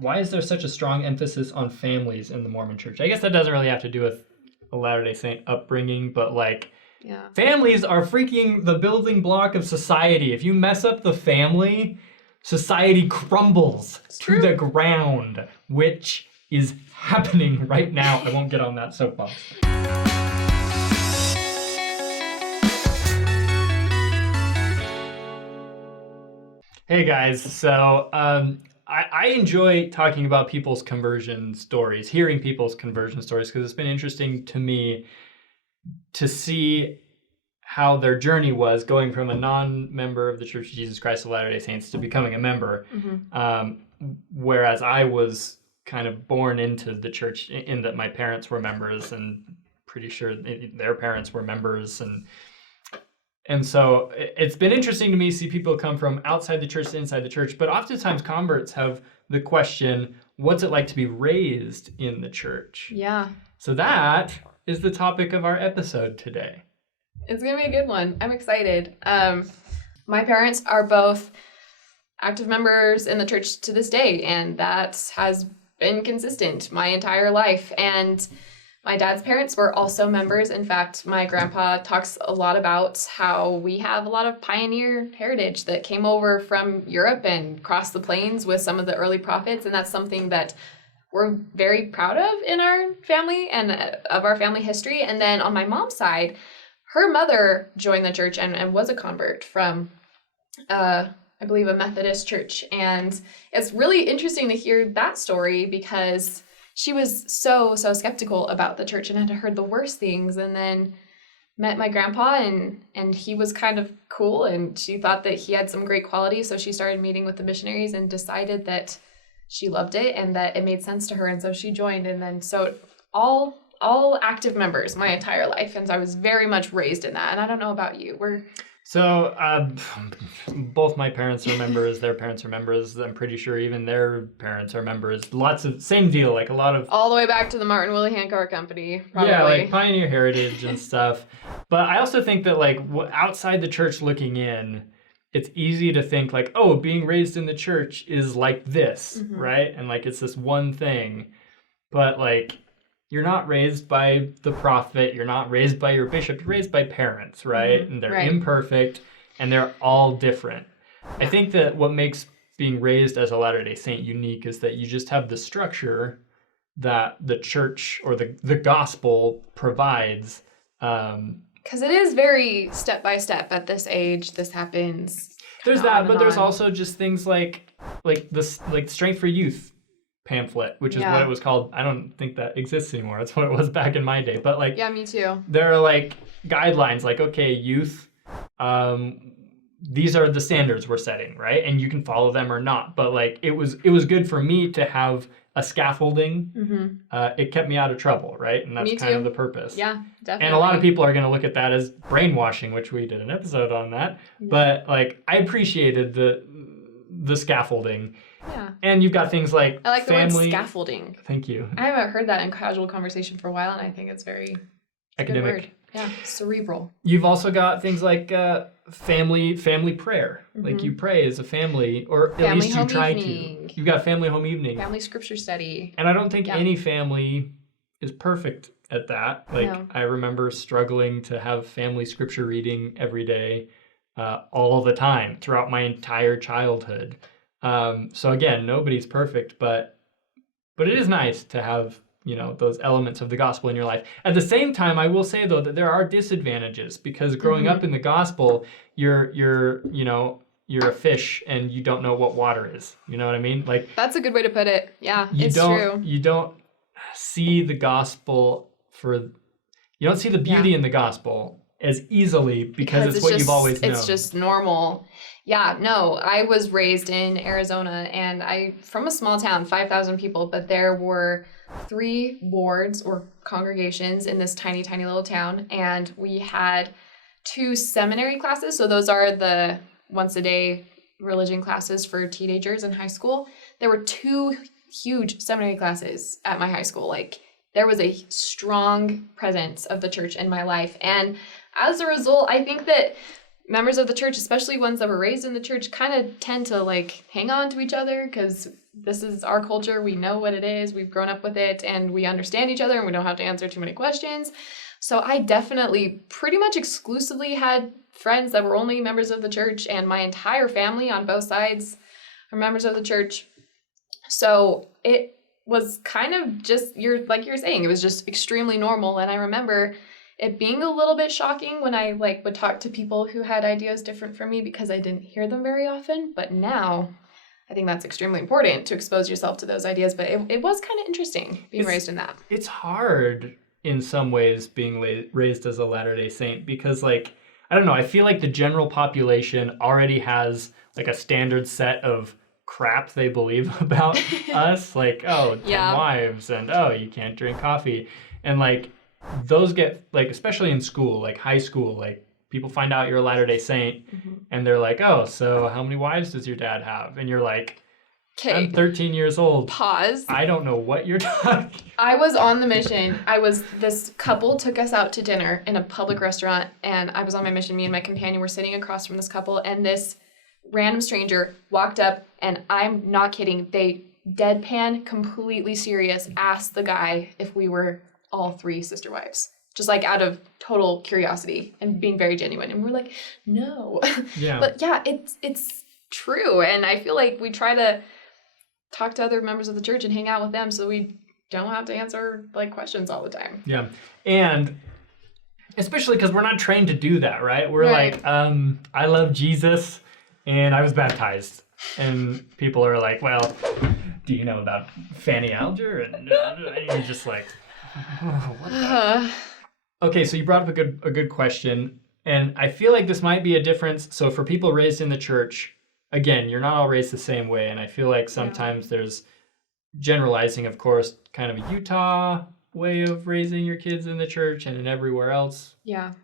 why is there such a strong emphasis on families in the Mormon Church? I guess that doesn't really have to do with a Latter-day Saint upbringing, but like, families are freaking the building block of society. If you mess up the family, society crumbles to the ground, which is happening right now. I won't get on that soapbox. Hey guys, so I enjoy talking about people's conversion stories, hearing people's conversion stories, because it's been interesting to me to see how their journey was going from a non-member of the Church of Jesus Christ of Latter-day Saints to becoming a member, whereas I was kind of born into the church in that my parents were members and pretty sure their parents were members, and so it's been interesting to me to see people come from outside the church to inside the church, but oftentimes converts have the question, what's it like to be raised in the church? Yeah. So that is the topic of our episode today. It's going to be a good one. I'm excited. My parents are both active members in the church to this day, and that has been consistent my entire life. And my dad's parents were also members. In fact, my grandpa talks a lot about how we have a lot of pioneer heritage that came over from Europe and crossed the plains with some of the early prophets, and that's something that we're very proud of in our family and of our family history. And then on my mom's side, her mother joined the church and was a convert from, I believe, a Methodist church. And it's really interesting to hear that story because she was so skeptical about the church and had heard the worst things, and then met my grandpa and he was kind of cool, and she thought that he had some great qualities. So she started meeting with the missionaries and decided that she loved it and that it made sense to her. And so she joined, and then so all active members my entire life. And so I was very much raised in that. And I don't know about you. So both my parents are members, their parents are members. I'm pretty sure even their parents are members. Lots of, same deal, like a lot of... All the way back to the Martin Willingham Car Company, probably. Yeah, like pioneer heritage and stuff. But I also think that like outside the church looking in, it's easy to think like, oh, being raised in the church is like this, right? And like it's this one thing. But like... You're not raised by the prophet. You're not raised by your bishop. You're raised by parents, right? And they're imperfect, and they're all different. I think that what makes being raised as a Latter-day Saint unique is that you just have the structure that the church or the gospel provides. Because it is very step by step. At this age, this happens. There's that, but there's also just things like this, like Strength for Youth pamphlet, which is what it was called. I don't think that exists anymore. That's what it was back in my day. But like, yeah, me too. There are like guidelines, like, okay, youth, these are the standards we're setting, right? And you can follow them or not. But like, it was good for me to have a scaffolding. It kept me out of trouble, right? And that's kind of the purpose. Yeah, definitely. And a lot of people are going to look at that as brainwashing, which we did an episode on that. Yeah. But like, I appreciated the scaffolding. Yeah. And you've got things like I like family. The word scaffolding. Thank you. I haven't heard that in casual conversation for a while, and I think it's very academic. Good word. Yeah, cerebral. You've also got things like family prayer. Like you pray as a family, or at least you try to. You've got family home evening. Family scripture study. And I don't think any family is perfect at that. Like I remember struggling to have family scripture reading every day, all the time throughout my entire childhood. So again, nobody's perfect, but it is nice to have, those elements of the gospel in your life. At the same time, I will say though that there are disadvantages because growing up in the gospel, you're a fish and you don't know what water is. You know what I mean? Like that's a good way to put it. Yeah, it's true. You don't see the gospel you don't see the beauty in the gospel as easily because it's what you've always known. It's just normal. Yeah, no, I was raised in Arizona and from a small town, 5,000 people, but there were 3 wards or congregations in this tiny, tiny little town. And we had 2 seminary classes. So those are the once a day religion classes for teenagers in high school. There were 2 huge seminary classes at my high school. Like there was a strong presence of the church in my life. And as a result, I think that members of the church, especially ones that were raised in the church, kind of tend to like hang on to each other because this is our culture. We know what it is. We've grown up with it and we understand each other and we don't have to answer too many questions. So I definitely pretty much exclusively had friends that were only members of the church, and my entire family on both sides are members of the church. So it was kind of just, like you're saying, it was just extremely normal. And I remember it being a little bit shocking when I like would talk to people who had ideas different from me because I didn't hear them very often. But now I think that's extremely important to expose yourself to those ideas. But it was kind of interesting being raised in that. It's hard in some ways being raised as a Latter-day Saint because, like, I don't know, I feel like the general population already has like a standard set of crap they believe about us, like, oh, 10 wives, and oh, you can't drink coffee. And like those get, like, especially in school, like high school, like people find out you're a Latter-day Saint and they're like, oh, so how many wives does your dad have? And you're like, I'm 13 years old. Pause. I don't know what you're talking. I was on the mission. This couple took us out to dinner in a public restaurant, and I was on my mission. Me and my companion were sitting across from this couple, and this random stranger walked up, and I'm not kidding, they deadpan, completely serious, asked the guy if we were all three sister wives. Just like out of total curiosity and being very genuine. And we're like, no. Yeah. But yeah, it's true. And I feel like we try to talk to other members of the church and hang out with them so we don't have to answer like questions all the time. Yeah. And especially because we're not trained to do that, right? We're like, I love Jesus and I was baptized. And people are like, well, do you know about Fanny Alger? And you're just like, oh, what the? Okay, so you brought up a good question. And I feel like this might be a difference. So for people raised in the church, again, you're not all raised the same way. And I feel like sometimes there's generalizing, of course, kind of a Utah way of raising your kids in the church and an everywhere else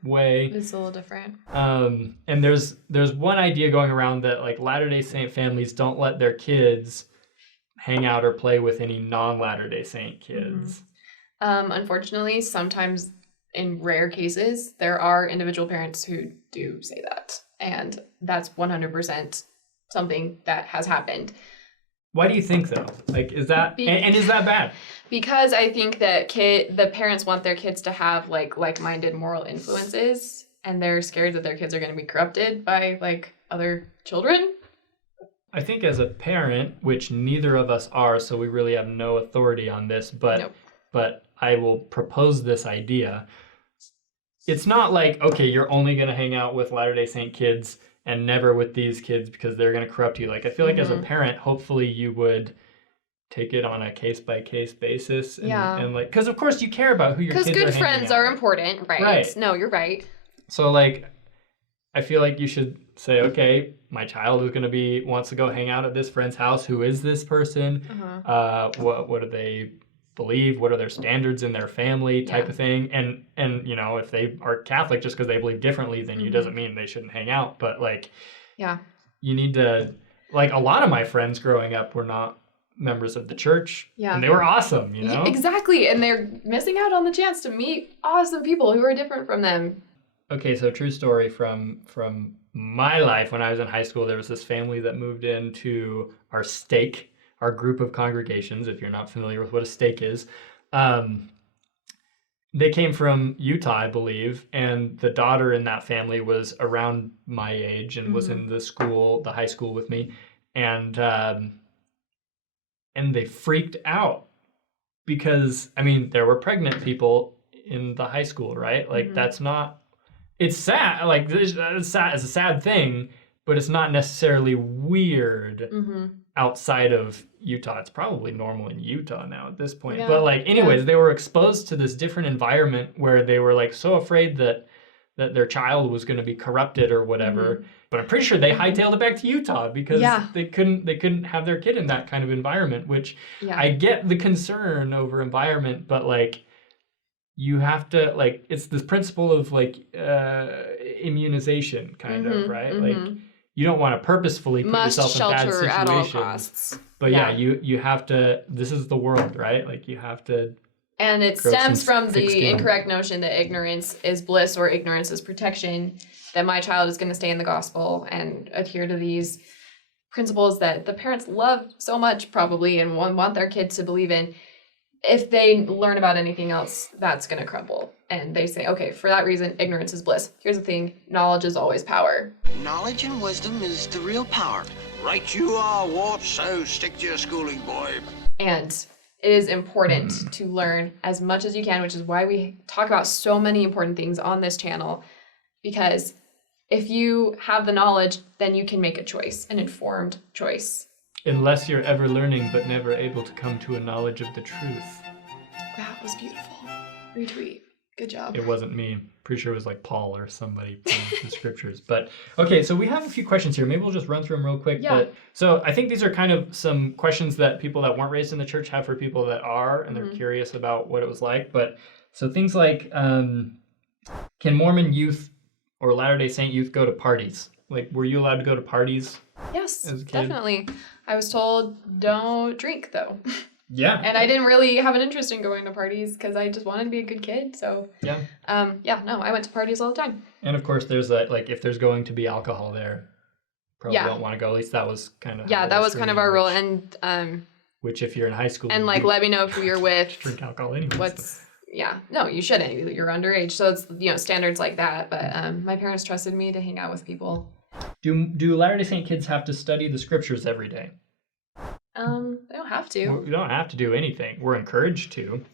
way. It's a little different. And there's one idea going around that like Latter-day Saint families don't let their kids hang out or play with any non-Latter-day Saint kids. Unfortunately, sometimes in rare cases, there are individual parents who do say that. And that's 100% something that has happened. Why do you think though? Like, is that and is that bad? Because I think that the parents want their kids to have like-minded moral influences, and they're scared that their kids are going to be corrupted by like other children. I think as a parent, which neither of us are, so we really have no authority on this, but I will propose this idea. It's not like, okay, you're only going to hang out with Latter-day Saint kids and never with these kids because they're going to corrupt you. Like, I feel like as a parent, hopefully you would take it on a case-by-case basis. And like, because of course you care about who your kids are hanging out with. Because good friends are important, right? No, you're right. So like, I feel like you should say, okay, my child is going to wants to go hang out at this friend's house. Who is this person? What do they believe? What are their standards in their family type of thing? And you know, if they are Catholic just because they believe differently than you doesn't mean they shouldn't hang out. But like, you need to, like, a lot of my friends growing up were not members of the church. And they were awesome, you know? Exactly. And they're missing out on the chance to meet awesome people who are different from them. Okay, so true story from my life. When I was in high school, there was this family that moved into our stake, our group of congregations. If you're not familiar with what a stake is, they came from Utah, I believe, and the daughter in that family was around my age and was in the high school with me, and they freaked out because, I mean, there were pregnant people in the high school, right? Like, that's not, it's sad, like, it's a sad thing, but it's not necessarily weird outside of Utah. It's probably normal in Utah now at this point. But like, anyways, they were exposed to this different environment where they were like so afraid that their child was going to be corrupted or whatever. But I'm pretty sure they hightailed it back to Utah because they couldn't have their kid in that kind of environment, which I get the concern over environment, but like, you have to, like, it's this principle of like immunization kind of, right? Like, you don't want to purposefully put yourself in bad situations. At all costs. But you have to, this is the world, right? Like, you have to And it Grow stems some from thick the skin. incorrect notion that ignorance is bliss or ignorance is protection, that my child is going to stay in the gospel and adhere to these principles that the parents love so much probably and want their kids to believe in. If they learn about anything else, that's going to crumble. And they say, okay, for that reason, ignorance is bliss. Here's the thing, knowledge is always power. Knowledge and wisdom is the real power. Right you are, Wart, so stick to your schooling, boy. And it is important to learn as much as you can, which is why we talk about so many important things on this channel. Because if you have the knowledge, then you can make a choice, an informed choice. Unless you're ever learning but never able to come to a knowledge of the truth. That was beautiful. Retweet. Good job. It wasn't me. Pretty sure it was like Paul or somebody from the scriptures. But okay, so we have a few questions here. Maybe we'll just run through them real quick. Yeah. But, so I think these are kind of some questions that people that weren't raised in the church have for people that are, and they're curious about what it was like. But so things like, can Mormon youth or Latter-day Saint youth go to parties? Like, were you allowed to go to parties? Yes, as a kid? definitely. I was told don't drink though. Yeah. And I didn't really have an interest in going to parties because I just wanted to be a good kid. So Yeah. I went to parties all the time. And of course, there's that, like, if there's going to be alcohol there, probably Yeah. don't want to go. At least that was kind of Yeah, that was kind of our rule. And Which, if you're in high school, like you let me know who you're with. drink alcohol anyway. No, you shouldn't. You're underage. So it's standards like that. But my parents trusted me to hang out with people. Do Latter-day Saint kids have to study the scriptures every day? They don't have to. We don't have to do anything. We're encouraged to.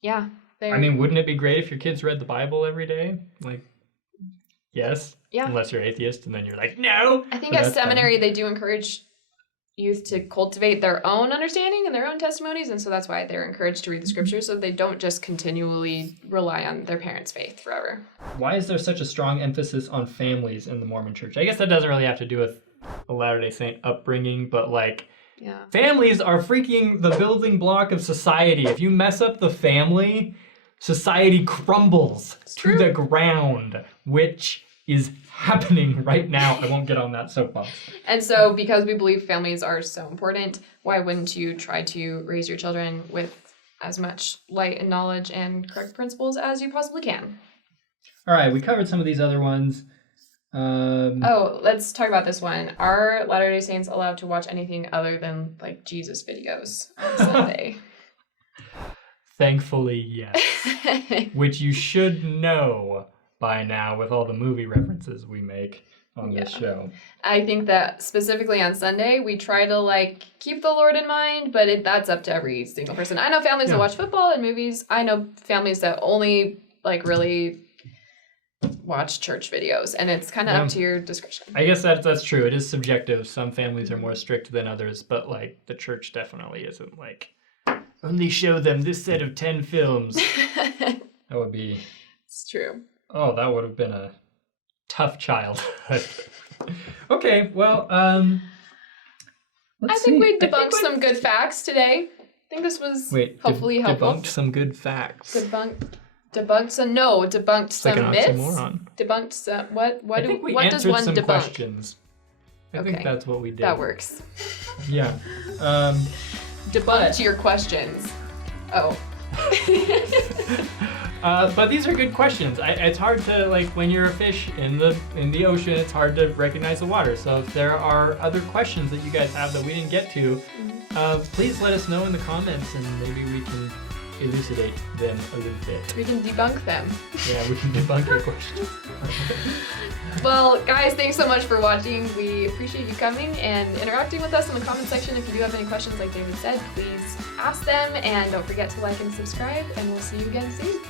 Yeah. I mean, wouldn't it be great if your kids read the Bible every day? Like, yes. Yeah. Unless you're atheist, and then you're like, no. I think But at that's fine. seminary they do encourage youth to cultivate their own understanding and their own testimonies, and so that's why they're encouraged to read the scriptures so they don't just continually rely on their parents' faith forever. Why is there such a strong emphasis on families in the Mormon Church? I guess that doesn't really have to do with a Latter-day Saint upbringing, but like, Yeah. families are freaking the building block of society. If you mess up the family, society crumbles to the ground, which is happening right now. I won't get on that soapbox. And so because we believe families are so important, why wouldn't you try to raise your children with as much light and knowledge and correct principles as you possibly can? All right, we covered some of these other ones. Let's talk about this one. Are Latter-day Saints allowed to watch anything other than like Jesus videos on Sunday? Thankfully, yes. Which you should know by now with all the movie references we make on this show. I think that specifically on Sunday, we try to like keep the Lord in mind, but that's up to every single person. I know families that watch football and movies. I know families that only like really watch church videos, and it's kind of up to your discretion. I guess that's true. It is subjective. Some families are more strict than others, but like the church definitely isn't like, only show them this set of 10 films. That would be... It's true. Oh, that would have been a tough childhood. Okay, well, I think we debunked some good facts today. I think this was hopefully helpful. Debunked some good facts. Debunked some myths. Oxymoron. Debunked some what what does one some debunk? Questions. I think that's what we did. That works. Yeah. Debunked your questions. Oh. But these are good questions. It's hard to, like, when you're a fish in the ocean, it's hard to recognize the water. So if there are other questions that you guys have that we didn't get to, please let us know in the comments, and maybe we can elucidate them a little bit. We can debunk them. Yeah, we can debunk your questions. Well, guys, thanks so much for watching. We appreciate you coming and interacting with us in the comment section. If you do have any questions, like David said, please ask them, and don't forget to like and subscribe, and we'll see you again soon.